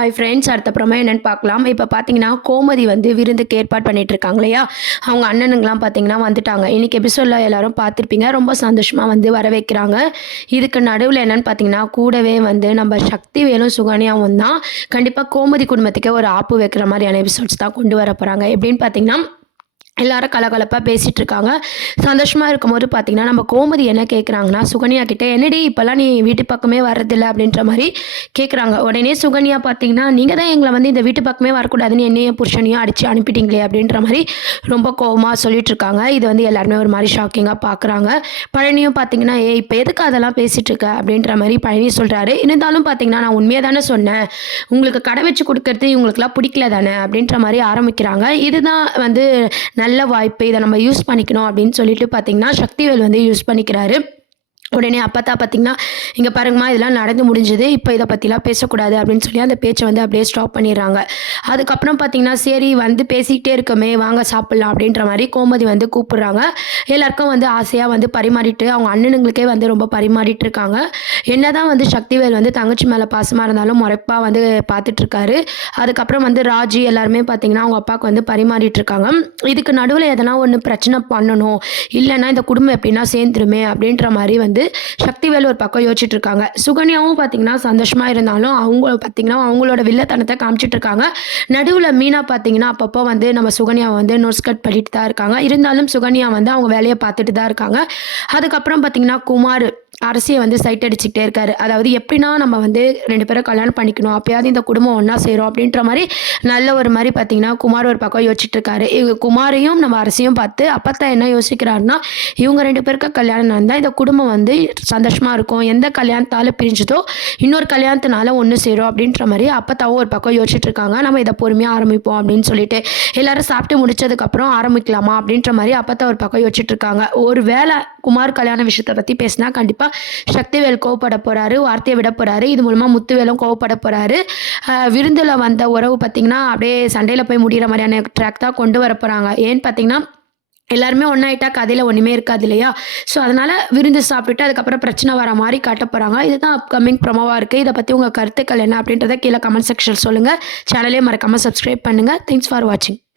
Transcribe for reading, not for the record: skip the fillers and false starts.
Hi friends, அடுத்தப்புறமா என்னென்னு பார்க்கலாம். இப்போ பார்த்தீங்கன்னா, கோமதி வந்து விருந்துக்கு ஏற்பாடு பண்ணிட்டு இருக்காங்க இல்லையா? அவங்க அண்ணனுங்கலாம் பார்த்தீங்கன்னா வந்துட்டாங்க. இன்னைக்கு எபிசோட்ல எல்லாரும் பார்த்துருப்பீங்க. ரொம்ப சந்தோஷமா வந்து வர வைக்கிறாங்க. இதுக்கு நடுவுல என்னன்னு பார்த்தீங்கன்னா, கூடவே வந்து நம்ம சக்திவேலும், சுகன்யாவும் தான் கண்டிப்பா கோமதி குடும்பத்துக்கே ஒரு ஆப்பு வைக்கிற மாதிரியான எபிசோட்ஸ் தான் கொண்டு வர போறாங்க. எப்படின்னு பார்த்தீங்கன்னா, எல்லாரும் கலகலப்பா பேசிட்டு இருக்காங்க. சந்தோஷமா இருக்கும்போது பார்த்தீங்கன்னா, நம்ம கோமதி என்ன கேட்குறாங்கன்னா, சுகன்யா கிட்ட, "என்னடி இப்பலாம் நீ வீட்டு பக்கமே வர்றதில்ல?" அப்படின்ற மாரி கேட்குறாங்க. உடனே சுகன்யா பார்த்தீங்கன்னா, "நீங்க தான் எங்கள வந்து இந்த வீட்டு பக்கமே வரக்கூடாதுன்னு என்னையும் புருஷனையும் அடிச்சு அனுப்பிட்டீங்களே!" அப்படின்ற மாரி ரொம்ப கோவமா சொல்லிட்டு இருக்காங்க. இது வந்து எல்லாருமே ஒரு மாரி ஷாக்கிங்கா பார்க்குறாங்க. பழனியும் பார்த்தீங்கன்னா, "ஏய் இப்ப எதுக்கு அதெல்லாம் பேசிட்டு இருக்க?" அப்படின்ற மாரி பழனி சொல்றாரு. இருந்தாலும் பார்த்தீங்கன்னா, "நான் உண்மைய தானே சொன்னேன். உங்களுக்கு கடை வச்சு குடுக்கறது இவங்களுக்குலாம் பிடிக்கல தானே!" அப்படின்ற மாரி ஆரம்பிக்கிறாங்க. இதுதான் வந்து நல்ல வாய்ப்பு, இதை நம்ம யூஸ் பண்ணிக்கணும் அப்படின்னு சொல்லிட்டு பார்த்தீங்கன்னா, சக்திவேல் வந்து யூஸ் பண்ணிக்கிறாரு. உடனே அப்பத்தா பார்த்தீங்கன்னா, "இங்க பாருங்கம்மா, இதெல்லாம் நடந்து முடிஞ்சது. இப்போ இதை பற்றிலாம் பேசக்கூடாது" அப்படின்னு சொல்லி அந்த பேச்சை வந்து அப்படியே ஸ்டாப் பண்ணிடுறாங்க. அதுக்கப்புறம் பார்த்தீங்கன்னா, சரி வந்து பேசிக்கிட்டே இருக்கோமே, வாங்க சாப்பிட்லாம் அப்படின்ற மாதிரி கோமதி வந்து கூப்பிடுறாங்க. எல்லாருக்கும் வந்து ஆசையாக வந்து பரிமாறிட்டு, அவங்க அண்ணனுங்களுக்கே வந்து ரொம்ப பரிமாறிட்டு இருக்காங்க. என்னதான் வந்து சக்திவேல் வந்து தங்கச்சி மேலே பாசமாக இருந்தாலும் முறைப்பாக வந்து பார்த்துட்ருக்காரு. அதுக்கப்புறம் வந்து ராஜி எல்லாருமே பார்த்தீங்கன்னா, அவங்க அப்பாவுக்கு வந்து பரிமாறிட்டு இருக்காங்க. இதுக்கு நடுவில் எதனா ஒன்று பிரச்சனை பண்ணணும், இல்லைன்னா இந்த குடும்பம் எப்படின்னா சேர்ந்துருமே அப்படின்ற மாதிரி வந்து சக்திவேல் ஒரு பக்கம் யோசிச்சுட்டு இருக்காங்க. சுகன்யாவும் பார்த்தீங்கன்னா சந்தோஷமா இருந்தாலும் அவங்க பார்த்தீங்கன்னா அவங்களோட வில்லத்தனத்தை காமிச்சிட்டு இருக்காங்க. நடுவில் மீனா பார்த்தீங்கன்னா அப்பப்போ வந்து நம்ம சுகன்யாவை வந்து நோஸ் கட் பண்ணிட்டு தான் இருக்காங்க. இருந்தாலும் சுகன்யா வந்து அவங்க வேலையை பார்த்துட்டு தான் இருக்காங்க. அதுக்கப்புறம் பார்த்தீங்கன்னா குமார் அரசியை வந்து சைட் அடிச்சுக்கிட்டே இருக்காரு. அதாவது எப்படின்னா நம்ம வந்து 2 பேரும் கல்யாணம் பண்ணிக்கணும், அப்பயாவது இந்த குடும்பம் ஒன்றா சேரும் அப்படின்ற மாதிரி நல்ல ஒரு மாதிரி பார்த்தீங்கன்னா குமார் ஒரு பக்கம் யோசிச்சுட்டு இருக்காரு. இவங்க குமாரையும் நம்ம அரசியும் பார்த்து அப்பத்தா என்ன யோசிக்கிறாருன்னா, இவங்க 2 பேருக்கு கல்யாணம் நடந்தால் இந்த குடும்பம் வந்து சந்தோஷமாக இருக்கும், எந்த கல்யாணத்தால் பிரிஞ்சதோ இன்னொரு கல்யாணத்தினால ஒன்று சேரும் அப்படின்ற மாதிரி அப்பத்தாவும் ஒரு பக்கம் யோசிச்சுட்டு இருக்காங்க. நம்ம இதை பொறுமையாக ஆரம்பிப்போம் அப்படின்னு சொல்லிட்டு எல்லாரும் சாப்பிட்டு முடிச்சதுக்கப்புறம் ஆரம்பிக்கலாமா அப்படின்ற மாதிரி அப்பத்தா ஒரு பக்கம் யோசிச்சுட்டு இருக்காங்க. ஒரு வேளை குமார் கல்யாண விஷயத்தை பற்றி பேசினா கண்டிப்பாக சக்திவேல் கோவப்பட போகிறாரு, வார்த்தையை விட போகிறாரு. இது மூலமாக முத்துவேலும் கோவப்பட போகிறாரு. விருந்தில் வந்த உறவு பார்த்திங்கன்னா அப்படியே சண்டையில் போய் முடிகிற மாதிரியான ட்ராக் தான் கொண்டு வர போகிறாங்க. ஏன்னு பார்த்தீங்கன்னா, எல்லாருமே ஒன்றாயிட்டா கதையில் ஒன்றுமே இருக்காது இல்லையா? ஸோ அதனால் விருந்து சாப்பிட்டுட்டு அதுக்கப்புறம் பிரச்சனை வர மாதிரி காட்ட போகிறாங்க. இதுதான் அப்கமிங் ப்ரோமோவாக இருக்குது. இதை பற்றி உங்கள் கருத்துக்கள் என்ன அப்படின்றத கீழே கமெண்ட் செக்ஷன் சொல்லுங்கள். சேனலே மறக்காமல் சப்ஸ்கிரைப் பண்ணுங்கள். தேங்க்ஸ் ஃபார் வாட்சிங்.